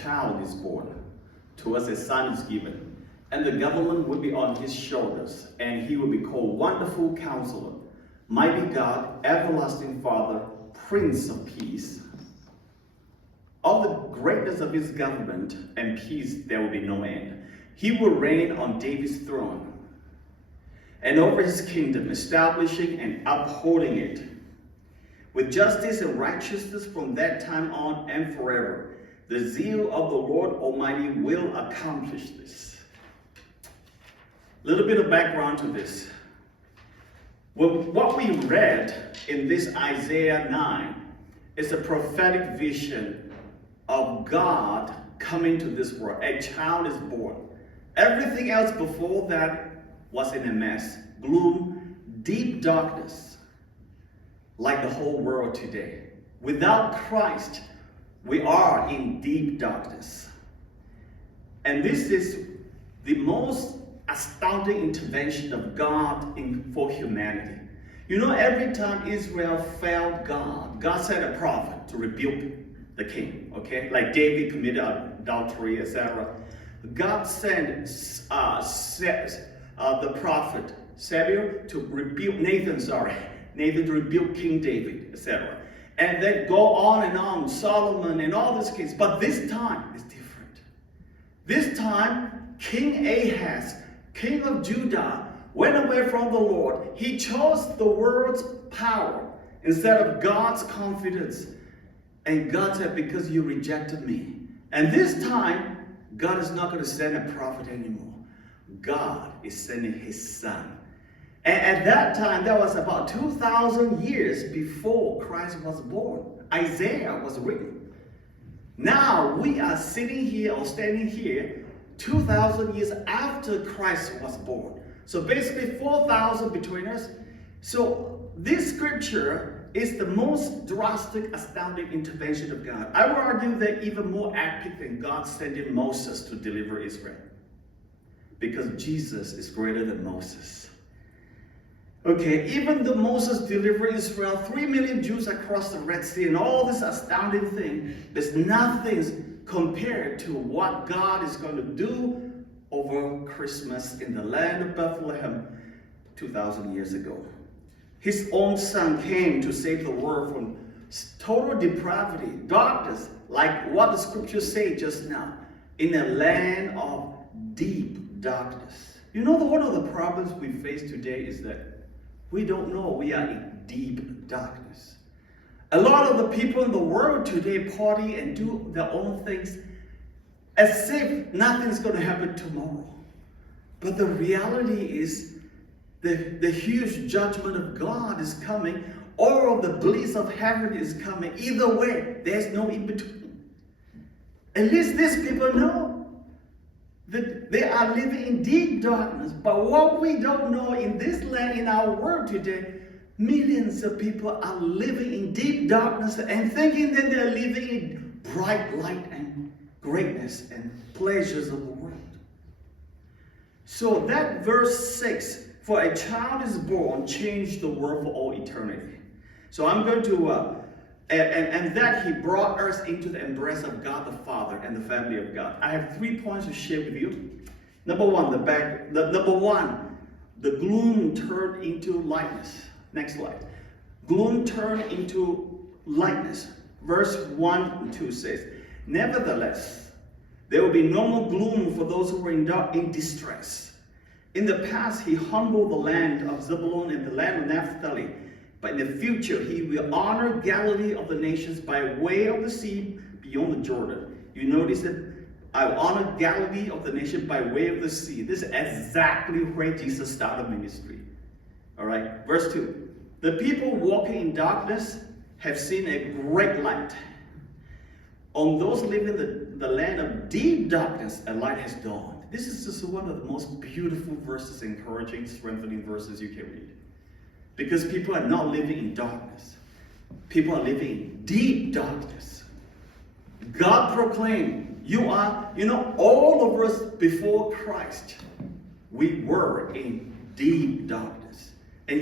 child is born, to us a son is given, and the government will be on his shoulders, and he will be called Wonderful Counselor, Mighty God, Everlasting Father, Prince of Peace. Of the greatness of his government and peace there will be no end. He will reign on David's throne, and over his kingdom, establishing and upholding it with justice and righteousness from that time on and forever. The zeal of the Lord Almighty will accomplish this. A little bit of background to this. Well, what we read in this Isaiah 9 is a prophetic vision of God coming to this world. A child is born. Everything else before that was in a mess, gloom, deep darkness, like the whole world today. Without Christ, we are in deep darkness. And this is the most astounding intervention of God for humanity. You know, every time Israel failed God, God sent a prophet to rebuke the king, okay? Like David committed adultery, etc. God sent the prophet Samuel to rebuke Nathan to rebuke King David, etc. And then go on, Solomon and all these kings. But this time is different. This time, King Ahaz, king of Judah, went away from the Lord. He chose the world's power instead of God's confidence. And God said, because you rejected me. And this time, God is not going to send a prophet anymore. God is sending his son. And at that time, that was about 2,000 years before Christ was born. Isaiah was written. Now we are sitting here or standing here 2,000 years after Christ was born. So basically 4,000 between us. So this scripture is the most drastic, astounding intervention of God. I would argue that even more epic than God sending Moses to deliver Israel. Because Jesus is greater than Moses. Okay, even though Moses delivered Israel, 3 million Jews across the Red Sea, and all this astounding thing, there's nothing compared to what God is going to do over Christmas in the land of Bethlehem 2,000 years ago. His own son came to save the world from total depravity, darkness, like what the scriptures say just now, in a land of deep darkness. You know, one of the problems we face today is that we don't know we are in deep darkness. A lot of the people in the world today party and do their own things as if nothing's going to happen tomorrow. But the reality is the huge judgment of God is coming. All of the bliss of heaven is coming. Either way, there's no in between. At least these people know that they are living in deep darkness. But what we don't know in this land, in our world today, millions of people are living in deep darkness and thinking that they're living in bright light and greatness and pleasures of the world. So that verse 6, for a child is born, changed the world for all eternity. So I'm going to, and that he brought us into the embrace of God the Father and the family of God. I have 3 points to share with you. Number one, the gloom turned into lightness. Next slide. Gloom turned into lightness. Verse 1 and 2 says, nevertheless, there will be no more gloom for those who were in distress. In the past, he humbled the land of Zebulun and the land of Naphtali. But in the future, he will honor Galilee of the nations by way of the sea beyond the Jordan. You notice that I will honor Galilee of the nation by way of the sea. This is exactly where Jesus started ministry. All right, verse 2. The people walking in darkness have seen a great light. On those living in the land of deep darkness, a light has dawned. This is just one of the most beautiful verses, encouraging, strengthening verses you can read. Because people are not living in darkness. People are living in deep darkness. God proclaimed, all of us before Christ, we were in deep darkness. And